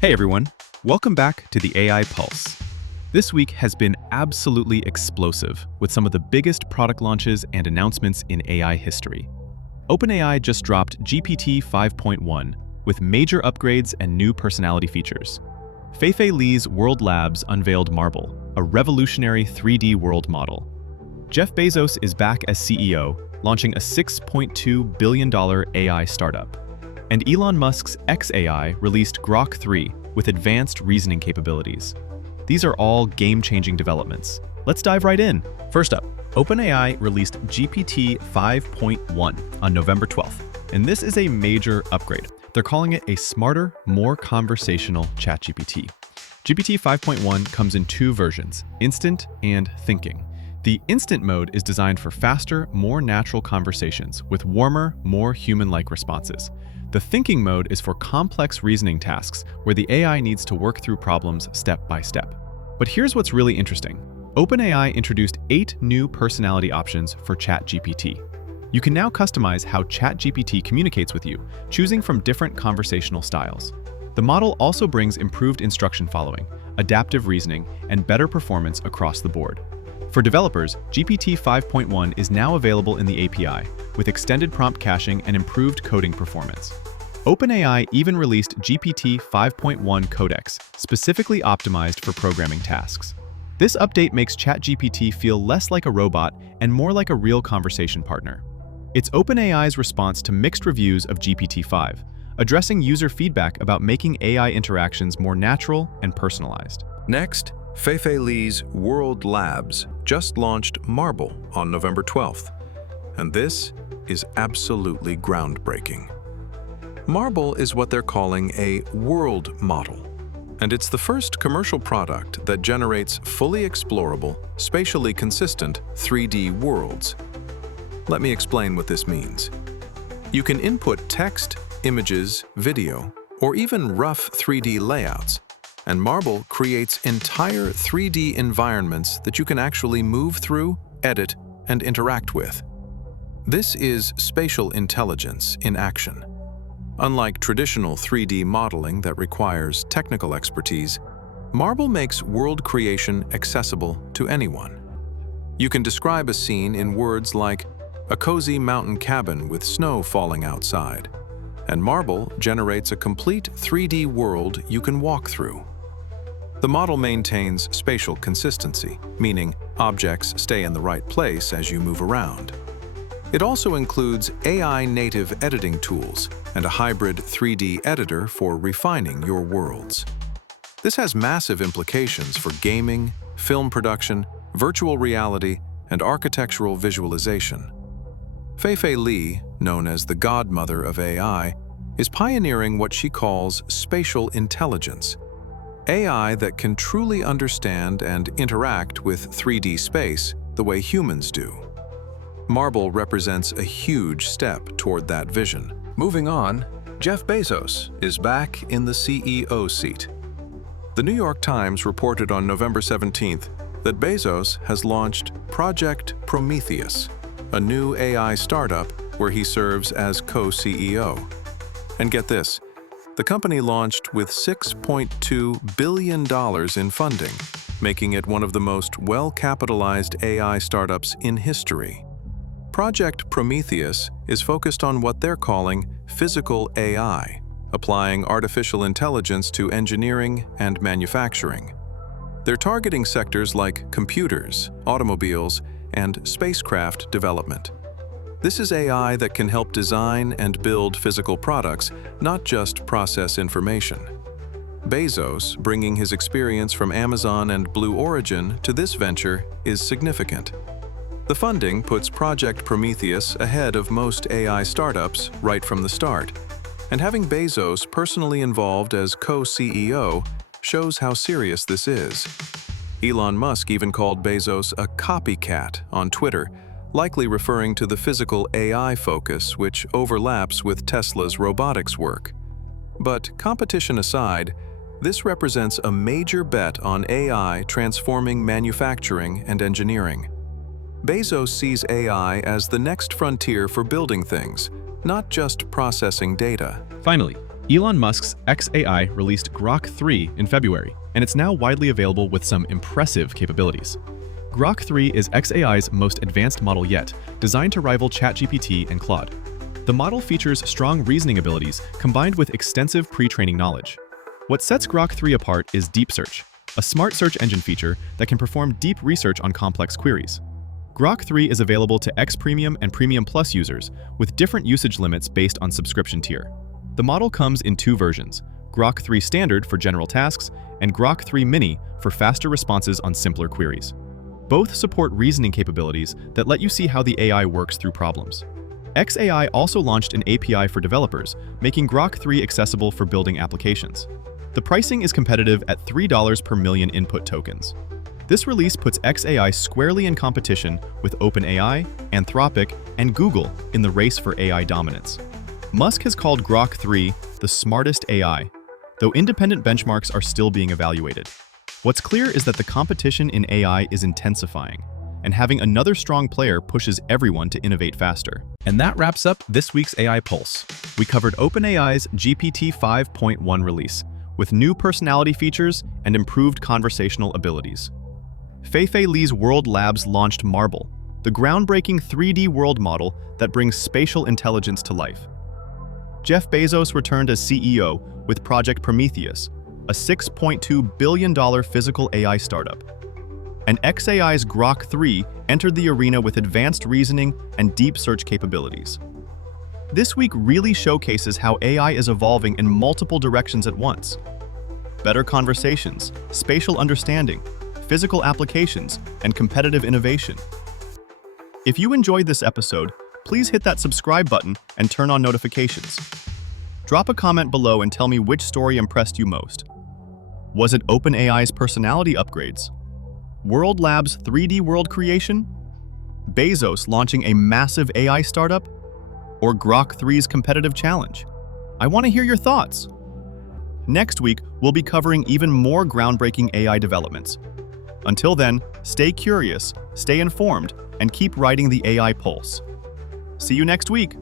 Hey everyone, welcome back to the AI Pulse. This week has been absolutely explosive with some of the biggest product launches and announcements in AI history. OpenAI just dropped GPT-5.1 with major upgrades and new personality features. Fei-Fei Li's World Labs unveiled Marble, a revolutionary 3D world model. Jeff Bezos is back as CEO, launching a $6.2 billion AI startup. And Elon Musk's xAI released Grok 3 with advanced reasoning capabilities. These are all game-changing developments. Let's dive right in. First up, OpenAI released GPT 5.1 on November 12th, and this is a major upgrade. They're calling it a smarter, more conversational ChatGPT. GPT 5.1 comes in two versions, Instant and Thinking. The Instant mode is designed for faster, more natural conversations with warmer, more human-like responses. The Thinking mode is for complex reasoning tasks where the AI needs to work through problems step by step. But here's what's really interesting. OpenAI introduced 8 new personality options for ChatGPT. You can now customize how ChatGPT communicates with you, choosing from different conversational styles. The model also brings improved instruction following, adaptive reasoning, and better performance across the board. For developers, GPT 5.1 is now available in the API, with extended prompt caching and improved coding performance. OpenAI even released GPT 5.1 Codex, specifically optimized for programming tasks. This update makes ChatGPT feel less like a robot and more like a real conversation partner. It's OpenAI's response to mixed reviews of GPT-5, addressing user feedback about making AI interactions more natural and personalized. Next, Fei-Fei Li's World Labs just launched Marble on November 12th, and this is absolutely groundbreaking. Marble is what they're calling a world model, and it's the first commercial product that generates fully explorable, spatially consistent 3D worlds. Let me explain what this means. You can input text, images, video, or even rough 3D layouts, and Marble creates entire 3D environments that you can actually move through, edit, and interact with. This is spatial intelligence in action. Unlike traditional 3D modeling that requires technical expertise, Marble makes world creation accessible to anyone. You can describe a scene in words like a cozy mountain cabin with snow falling outside, and Marble generates a complete 3D world you can walk through. The model maintains spatial consistency, meaning objects stay in the right place as you move around. It also includes AI-native editing tools and a hybrid 3D editor for refining your worlds. This has massive implications for gaming, film production, virtual reality, and architectural visualization. Fei-Fei Li, known as the godmother of AI, is pioneering what she calls spatial intelligence, AI that can truly understand and interact with 3D space the way humans do. Marble represents a huge step toward that vision. Moving on, Jeff Bezos is back in the CEO seat. The New York Times reported on November 17th that Bezos has launched Project Prometheus, a new AI startup where he serves as co-CEO. And get this, the company launched with $6.2 billion in funding, making it one of the most well-capitalized AI startups in history. Project Prometheus is focused on what they're calling physical AI, applying artificial intelligence to engineering and manufacturing. They're targeting sectors like computers, automobiles, and spacecraft development. This is AI that can help design and build physical products, not just process information. Bezos, bringing his experience from Amazon and Blue Origin to this venture, is significant. The funding puts Project Prometheus ahead of most AI startups right from the start, and having Bezos personally involved as co-CEO shows how serious this is. Elon Musk even called Bezos a copycat on Twitter, likely referring to the physical AI focus which overlaps with Tesla's robotics work. But competition aside, this represents a major bet on AI transforming manufacturing and engineering. Bezos sees AI as the next frontier for building things, not just processing data. Finally, Elon Musk's xAI released Grok 3 in February, and it's now widely available with some impressive capabilities. Grok 3 is xAI's most advanced model yet, designed to rival ChatGPT and Claude. The model features strong reasoning abilities combined with extensive pre-training knowledge. What sets Grok 3 apart is Deep Search, a smart search engine feature that can perform deep research on complex queries. Grok 3 is available to X Premium and Premium Plus users with different usage limits based on subscription tier. The model comes in two versions, Grok 3 Standard for general tasks and Grok 3 Mini for faster responses on simpler queries. Both support reasoning capabilities that let you see how the AI works through problems. xAI also launched an API for developers, making Grok 3 accessible for building applications. The pricing is competitive at $3 per million input tokens. This release puts xAI squarely in competition with OpenAI, Anthropic, and Google in the race for AI dominance. Musk has called Grok 3 the smartest AI, though independent benchmarks are still being evaluated. What's clear is that the competition in AI is intensifying, and having another strong player pushes everyone to innovate faster. And that wraps up this week's AI Pulse. We covered OpenAI's GPT-5.1 release, with new personality features and improved conversational abilities. Fei-Fei Li's World Labs launched Marble, the groundbreaking 3D world model that brings spatial intelligence to life. Jeff Bezos returned as CEO with Project Prometheus, a $6.2 billion physical AI startup. And xAI's Grok 3 entered the arena with advanced reasoning and deep search capabilities. This week really showcases how AI is evolving in multiple directions at once. Better conversations, spatial understanding, physical applications, and competitive innovation. If you enjoyed this episode, please hit that subscribe button and turn on notifications. Drop a comment below and tell me which story impressed you most. Was it OpenAI's personality upgrades? World Labs' 3D world creation? Bezos launching a massive AI startup? Or Grok 3's competitive challenge? I want to hear your thoughts. Next week, we'll be covering even more groundbreaking AI developments. Until then, stay curious, stay informed, and keep riding the AI Pulse. See you next week.